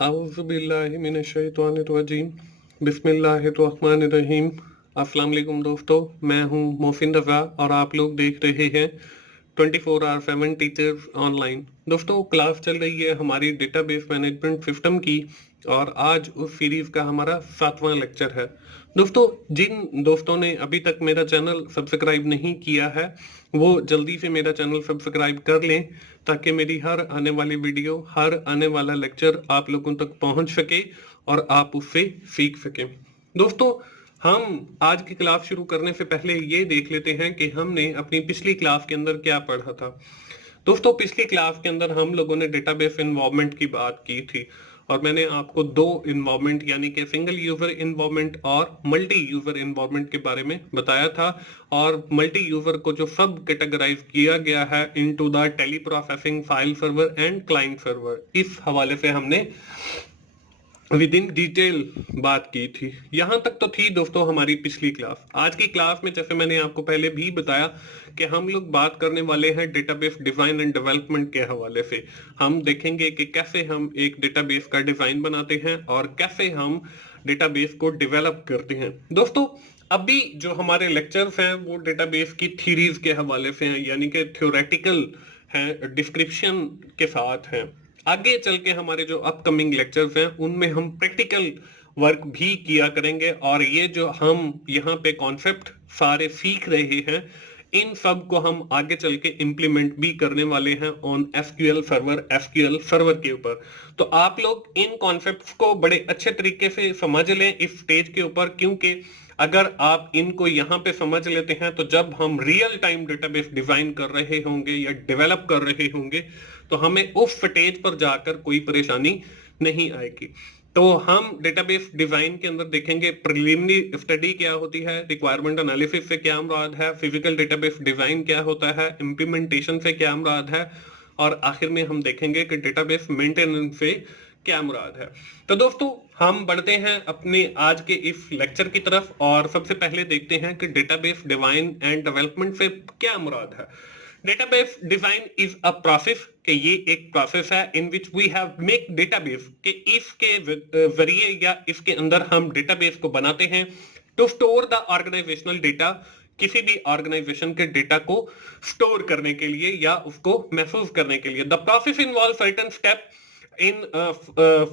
आऊज़ुबिल्लाहिमिनश्शैतानिर्रजीम बिस्मिल्लाहिर्रहमानिर्रहीम। अस्सलाम वालेकुम दोस्तों, मैं हूं मोहसिन रज़ा और आप लोग देख रहे हैं 24/7 टीचर्स ऑनलाइन। दोस्तों, क्लास चल रही है हमारी डेटाबेस मैनेजमेंट सिस्टम की और आज उस सीरीज़ का हमारा 7वां लेक्चर है। दोस्तों, जिन दोस्तों ने अभी तक मेरा चैनल सब्सक्राइब नहीं किया है वो जल्दी से मेरा चैनल सब्सक्राइब कर लें ताकि मेरी हर आने वाली वीडियो, हर आने वाला लेक्चर आप लोगों तक पहुंच सके और आप उससे सीख सकें। दोस्तों, हम आज की क्लास शुरू करने से पहले ये देख लेते हैं कि हमने अपनी पिछली क्लास के अंदर क्या पढ़ा था। दोस्तों, पिछली क्लास के अंदर हम लोगों ने डेटाबेस इन्वॉल्वमेंट की बात की थी और मैंने आपको दो इन्वॉल्वमेंट यानी कि सिंगल यूजर इन्वॉल्वमेंट और मल्टी यूजर इन्वॉल्वमेंट के बारे में बताया था। और मल्टी यूजर को जो सब कैटेगराइज किया गया है into the tele processing, file server and client server, इस हवाले से हमने विद इन डिटेल बात की थी। यहां तक तो थी दोस्तों हमारी पिछली क्लास। आज की क्लास में जैसे मैंने आपको पहले भी बताया कि हम लोग बात करने वाले हैं डेटाबेस डिजाइन एंड डेवलपमेंट के हवाले से। हम देखेंगे कि कैसे हम एक डेटाबेस का डिजाइन बनाते हैं और कैसे हम डेटाबेस को डेवलप करते हैं। दोस्तों, अभी जो हमारे लेक्चर्स हैं वो डेटाबेस की थ्योरीज के हवाले से हैं, यानी कि थ्योरेटिकल हैं, डिस्क्रिप्शन के साथ हैं। आगे चल के हमारे जो अपकमिंग लेक्चर्स हैं उनमें हम प्रैक्टिकल वर्क भी किया करेंगे और ये जो हम यहाँ पे कॉन्सेप्ट सारे सीख रहे हैं इन सब को हम आगे चल के इम्प्लीमेंट भी करने वाले हैं ऑन एसक्यूएल सर्वर के ऊपर। तो आप लोग इन कॉन्सेप्ट्स को बड़े अच्छे तरीके से समझ लें इस स्टेज के ऊपर, क्योंकि अगर आप इनको यहाँ पे समझ लेते हैं तो जब हम रियल टाइम डेटाबेस डिजाइन कर रहे होंगे या डेवलप कर रहे होंगे तो हमें उस स्टेज पर जाकर कोई परेशानी नहीं आएगी। तो हम डेटाबेस डिजाइन के अंदर देखेंगे प्रिलिमिनरी स्टडी क्या होती है, रिक्वायरमेंट एनालिसिस से क्या मुराद है, फिजिकल डेटाबेस डिजाइन क्या होता है, इंप्लीमेंटेशन से क्या मुराद है और आखिर में हम देखेंगे कि डेटाबेस मेंटेनेंस से क्या मुराद है। तो दोस्तों, हम बढ़ते हैं अपने आज के इस लेक्चर की तरफ और सबसे पहले देखते हैं कि डेटाबेस डिजाइन एंड डेवलपमेंट से क्या मुराद है। Database design is a process कि ये एक प्रोसेस है in which we have make database कि इसके जरिए या इसके अंदर हम डेटाबेस को बनाते हैं to store the organisational data, किसी भी ऑर्गेनाइजेशन के डेटा को स्टोर करने के लिए या उसको महफूज करने के लिए। The process involve certain step in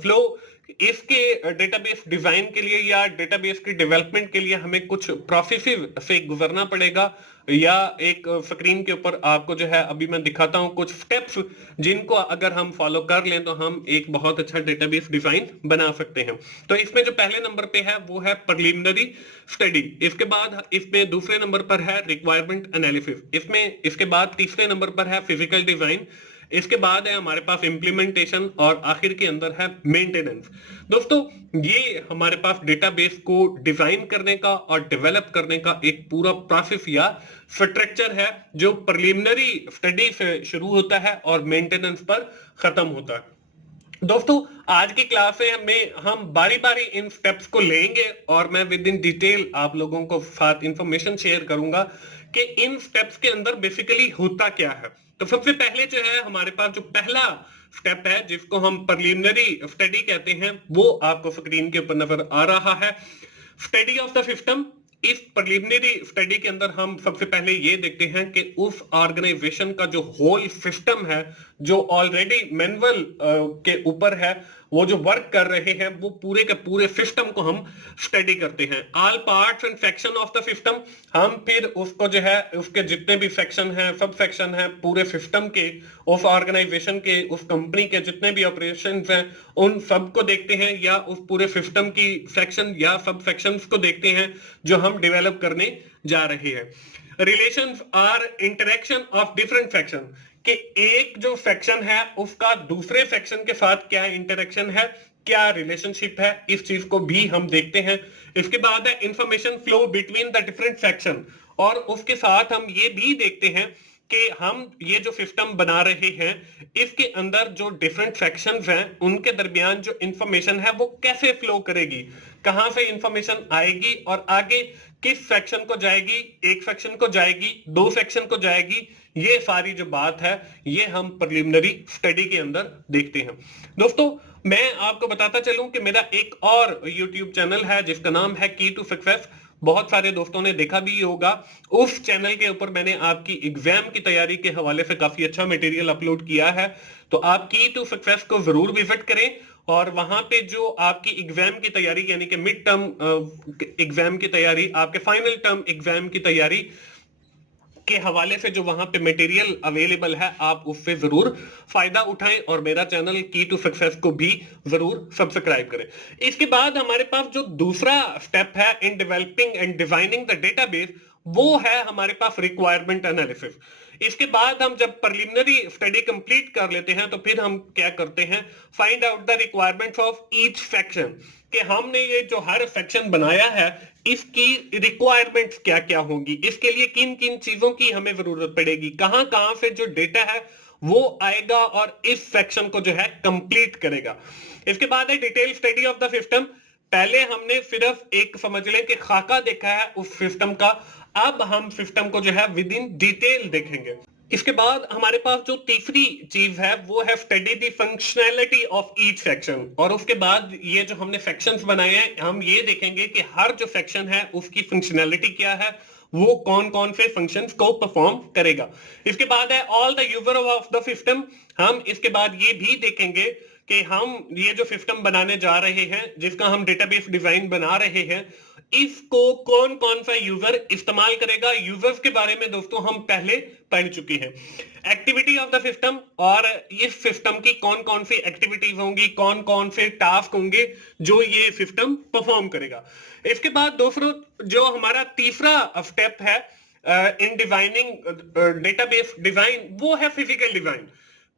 flow. इसके डेटाबेस डिजाइन के लिए या डेटाबेस की डेवलपमेंट के लिए हमें कुछ प्रोसेस से गुजरना पड़ेगा या एक स्क्रीन के ऊपर आपको जो है अभी मैं दिखाता हूं कुछ स्टेप्स जिनको अगर हम फॉलो कर लें तो हम एक बहुत अच्छा डेटाबेस डिजाइन बना सकते हैं। तो इसमें जो पहले नंबर पे है वो है प्रिलिमिनरी स्टडी, इसके बाद इसमें दूसरे नंबर पर है रिक्वायरमेंट एनालिसिस, इसमें इसके बाद तीसरे नंबर पर है फिजिकल डिजाइन, इसके बाद है हमारे पास इंप्लीमेंटेशन और आखिर के अंदर है मेंटेनेंस। दोस्तों, ये हमारे पास डेटाबेस को डिजाइन करने का और डेवलप करने का एक पूरा प्रोसेस या स्ट्रक्चर है जो प्रिलिमिनरी स्टडी से शुरू होता है और मेंटेनेंस पर खत्म होता है। दोस्तों, आज की क्लास में हम बारी बारी इन स्टेप्स को लेंगे और मैं विद इन डिटेल आप लोगों को साथ इंफॉर्मेशन शेयर करूंगा कि इन स्टेप्स के अंदर बेसिकली होता क्या है। तो सबसे पहले जो है हमारे पास जो पहला स्टेप है जिसको हम प्रिलिमिनरी स्टडी कहते हैं वो आपको स्क्रीन के ऊपर नजर आ रहा है। Study of the system. इस प्रिलिमिनरी स्टडी के अंदर हम सबसे पहले ये देखते हैं कि उस ऑर्गेनाइजेशन का जो होल सिस्टम है जो ऑलरेडी मैनुअल के ऊपर है, वो जो वर्क कर रहे हैं वो पूरे के पूरे सिस्टम को हम स्टडी करते हैं। All parts and section of the system, हम फिर उसको जो है उसके जितने भी सेक्शन हैं, सब सेक्शन हैं पूरे सिस्टम के, उस ऑर्गेनाइजेशन के, उस कंपनी के जितने भी ऑपरेशंस हैं उन सब को देखते हैं या उस पूरे सिस्टम की सेक्शन या सब सेक्शंस को देखते हैं जो हम डेवलप करने जा रहे हैं। Relations are interaction of different section, कि एक जो सेक्शन है उसका दूसरे सेक्शन के साथ क्या इंटरेक्शन है, क्या रिलेशनशिप है, इस चीज को भी हम देखते हैं। इसके बाद है information flow between the different section, और उसके साथ हम ये भी देखते हैं कि हम ये जो सिस्टम बना रहे हैं इसके अंदर जो डिफरेंट सेक्शंस हैं उनके दरमियान जो इंफॉर्मेशन है वो कैसे फ्लो करेगी, कहां से इंफॉर्मेशन आएगी और आगे किस सेक्शन को जाएगी, एक सेक्शन को जाएगी, दो सेक्शन को जाएगी, ये सारी जो बात है ये हम प्रिलिमिनरी स्टडी के अंदर देखते हैं। दोस्तों, मैं आपको बताता चलूं कि मेरा एक और YouTube चैनल है जिसका नाम है की टू सक्सेस। बहुत सारे दोस्तों ने देखा भी होगा। उस चैनल के ऊपर मैंने आपकी एग्जाम की तैयारी के हवाले से काफी अच्छा मटेरियल अपलोड किया है, तो आप की टू सक्सेस को जरूर विजिट करें। और वहां पे जो आपकी एग्जाम की तैयारी यानी कि मिड टर्म एग्जाम की तैयारी, आपके फाइनल टर्म एग्जाम की तैयारी के हवाले से जो वहां पे मटेरियल अवेलेबल है, आप उससे जरूर फायदा उठाएं और मेरा चैनल की टू सक्सेस को भी जरूर सब्सक्राइब करें। इसके बाद हमारे पास जो दूसरा स्टेप है in developing and designing the database, वो है हमारे पास रिक्वायरमेंट एनालिसिस। इसके बाद हम जब प्रिलिमिनरी स्टडी कंप्लीट कर लेते हैं तो फिर हम क्या करते हैं, find out the requirements of each section, कि हमने ये जो हर सेक्शन बनाया है इसकी रिक्वायरमेंट्स क्या क्या होंगी, इसके लिए किन किन चीजों की हमें जरूरत पड़ेगी, कहां कहां से जो डेटा है वो आएगा और इस सेक्शन को जो है कंप्लीट करेगा। इसके बाद है detail study of the system. पहले हमने सिर्फ एक समझ लें कि खाका देखा है उस सिस्टम का, अब हम सिस्टम को जो है विद इन डिटेल देखेंगे। इसके बाद हमारे पास जो तीसरी चीज है वो है study the functionality of each section. और उसके बाद ये जो हमने सेक्शंस बनाए हैं, हम ये देखेंगे कि हर जो सेक्शन है उसकी फंक्शनैलिटी क्या है, वो कौन कौन से फंक्शंस को परफॉर्म करेगा। इसके बाद है all the user of the system. हम इसके बाद ये भी देखेंगे कि हम ये जो सिस्टम बनाने जा रहे हैं, जिसका हम डेटाबेस डिजाइन बना रहे हैं, इसको कौन कौन सा यूजर इस्तेमाल करेगा। यूजर्स के बारे में दोस्तों हम पहले पढ़ चुके हैं। एक्टिविटी ऑफ द सिस्टम, और इस सिस्टम की कौन कौन सी एक्टिविटीज होंगी, कौन कौन से टास्क होंगे जो ये सिस्टम परफॉर्म करेगा। इसके बाद दोस्तों जो हमारा तीसरा स्टेप है इन डिजाइनिंग डेटाबेस डिजाइन, वो है फिजिकल डिजाइन।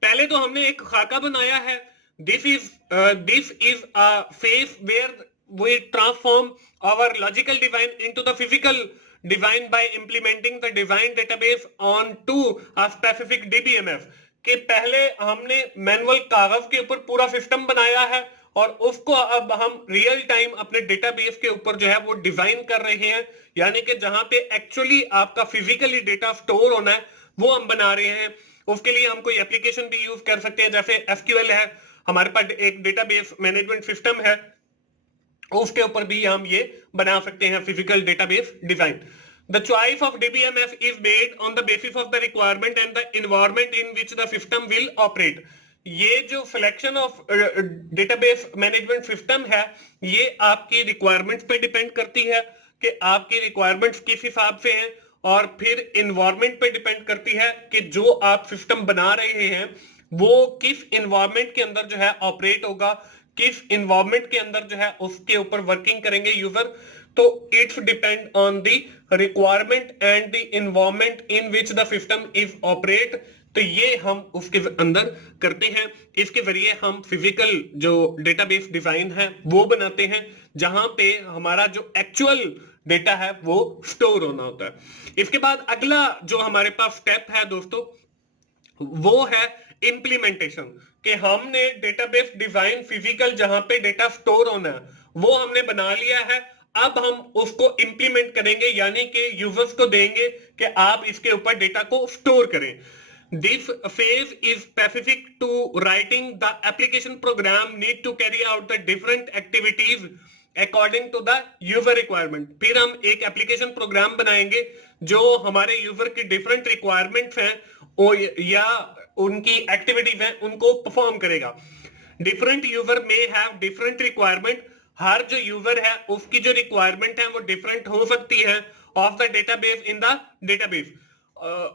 पहले तो हमने एक खाका बनाया है। This is a phase where we transform our logical design into the physical design by implementing the design database onto a specific DBMS। कि पहले हमने मैनुअल कागज के ऊपर पूरा सिस्टम बनाया है और उसको अब हम रियल टाइम अपने डेटाबेस के ऊपर जो है वो डिजाइन कर रहे हैं, यानी कि जहां पे एक्चुअली आपका फिजिकली डेटा स्टोर होना है वो हम बना रहे हैं। उसके लिए हम कोई एप्लीकेशन भी यूज कर सकते हैं, जैसे SQL है, हमारे पास एक डेटाबेस मैनेजमेंट सिस्टम है, उसके ऊपर भी हम ये बना सकते हैं physical database design. The choice of DBMS is made on the basis of the requirement and the environment in which the system will operate। ये जो selection of database management system है, ये आपकी रिक्वायरमेंट्स पे डिपेंड करती है कि आपकी रिक्वायरमेंट्स किस हिसाब से हैं, और फिर इन्वायरमेंट पे डिपेंड करती है कि जो आप सिस्टम बना रहे हैं वो किस इन्वायरमेंट के अंदर जो है ऑपरेट होगा, किस इन्वायरमेंट के अंदर जो है उसके ऊपर वर्किंग करेंगे यूजर। तो it's depend on the requirement and the environment in which the system is operate. तो ये हम उसके अंदर करते हैं। इसके जरिए हम फिजिकल जो डेटाबेस डिजाइन है वो बनाते हैं, जहां पे हमारा जो एक्चुअल डेटा है वो स्टोर होना होता है। इसके बाद अगला जो हमारे पास स्टेप है दोस्तों, वो है इंप्लीमेंटेशन। कि हमने डेटाबेस डिजाइन फिजिकल जहां पे डेटा स्टोर होना है वो हमने बना लिया है, अब हम उसको इंप्लीमेंट करेंगे, यानी कि यूजर्स को देंगे कि आप इसके ऊपर डेटा को स्टोर करें। This phase is specific to writing the application program need to carry out the different activities according to the user requirement। फिर हम एक एप्लीकेशन प्रोग्राम बनाएंगे जो हमारे यूजर की डिफरेंट रिक्वायरमेंट्स हैं या उनकी एक्टिविटीज हैं उनको परफॉर्म करेगा। डिफरेंट यूजर में हैव डिफरेंट रिक्वायरमेंट। हर जो यूजर है उसकी जो रिक्वायरमेंट है वो डिफरेंट हो सकती है of the database in the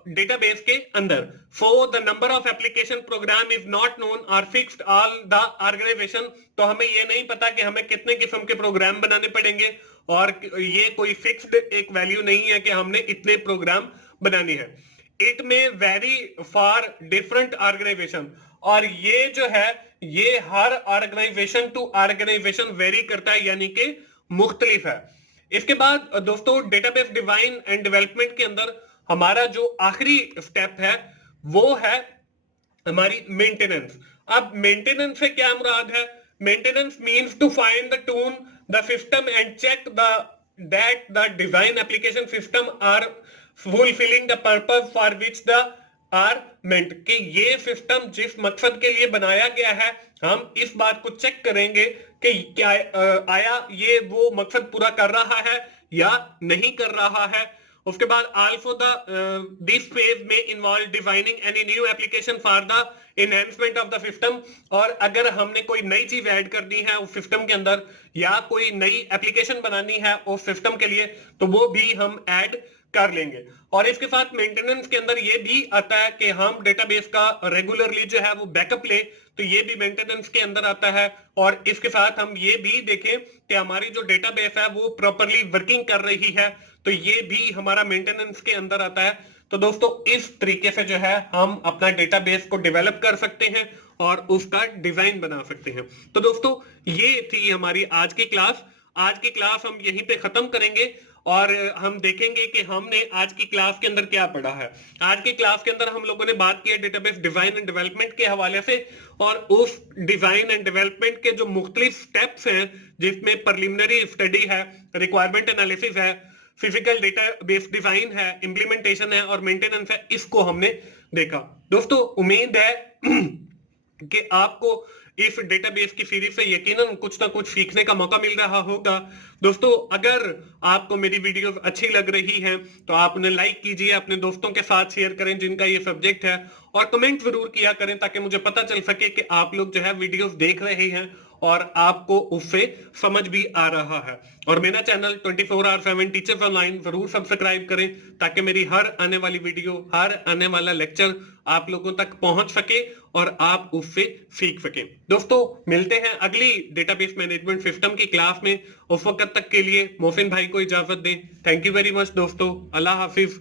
database के अंदर। For the number of application program is not known or fixed all the organisation. तो हमें ये नहीं पता कि हमें कितने किस्म के प्रोग्राम बनाने पड़ेंगे, और ये कोई फिक्स्ड एक वैल्यू नहीं है कि हमने इतने प्रोग्राम बनाने हैं। इट में वेरी फॉर डिफरेंट ऑर्गेनाइजेशन, और ये जो है ये हर ऑर्गेनाइजेशन टू ऑर्गेनाइजेशन वेरी करता है, यानी कि मुख्तलिफ है। इसके बाद दोस्तों डेटाबेस डिजाइन एंड डेवलपमेंट के अंदर हमारा जो आखिरी स्टेप है वो है हमारी मेंटेनेंस। अब मेंटेनेंस से क्या मुराद है? Maintenance means to find the tune the system and check that the design application system are fulfilling the purpose for which the are meant कि ये सिस्टम जिस मकसद के लिए बनाया गया है, हम इस बात को चेक करेंगे कि क्या आया ये वो मकसद पूरा कर रहा है या नहीं कर रहा है। उसके बाद आल्सो दिस फेज में involve designing any new application for the enhancement of the system. और अगर हमने कोई नई चीज ऐड करनी है उस सिस्टम के अंदर या कोई नई एप्लीकेशन बनानी है उस सिस्टम के लिए तो वो भी हम ऐड कर लेंगे। और इसके साथ मेंटेनेंस के अंदर ये भी आता है कि हम डेटाबेस का रेगुलरली जो है वो बैकअप ले, तो ये भी मेंटेनेंस के अंदर आता है। और इसके साथ हम ये भी देखें कि हमारी जो डेटाबेस है वो प्रॉपरली वर्किंग कर रही है, तो ये भी हमारा मेंटेनेंस के अंदर आता है। तो दोस्तों इस तरीके से जो है हम अपना डेटाबेस को डेवलप कर सकते हैं और उसका डिजाइन बना सकते हैं। तो दोस्तों ये थी हमारी आज की क्लास। आज की क्लास हम यहीं पे खत्म करेंगे और हम देखेंगे कि हमने आज की क्लास के अंदर क्या पढ़ा है। आज की क्लास के अंदर हम लोगों ने बात की है डेटाबेस डिजाइन एंड डेवलपमेंट के हवाले से, और उस डिजाइन एंड डेवलपमेंट के जो मुख्तलिफ स्टेप्स हैं जिसमें प्रिलिमिनरी स्टडी है, रिक्वायरमेंट एनालिसिस है, फिजिकल डेटाबेस डिजाइन है, इंप्लीमेंटेशन है और मेंटेनेंस है, इसको हमने देखा। दोस्तों उम्मीद है कि आपको इस डेटाबेस की सीरीज से यकीनन कुछ ना कुछ सीखने का मौका मिल रहा होगा। दोस्तों अगर आपको मेरी वीडियोस अच्छी लग रही हैं तो आप उन्हें लाइक कीजिए, अपने दोस्तों के साथ शेयर करें जिनका ये सब्जेक्ट है, और कमेंट जरूर किया करें ताकि मुझे पता चल सके कि आप लोग जो है वीडियोस देख रहे हैं और आपको उससे समझ भी आ रहा है। और मेरा चैनल 24/7 टीचर्स ऑनलाइन जरूर सब्सक्राइब करें ताकि मेरी हर आने वाली वीडियो, हर आने वाला लेक्चर आप लोगों तक पहुंच सके और आप उससे सीख सकें। दोस्तों मिलते हैं अगली डेटाबेस मैनेजमेंट सिस्टम की क्लास में। उस वक्त तक के लिए मोहसिन भाई को इजाजत दें। थैंक यू वेरी मच दोस्तों, अल्लाह हाफिज।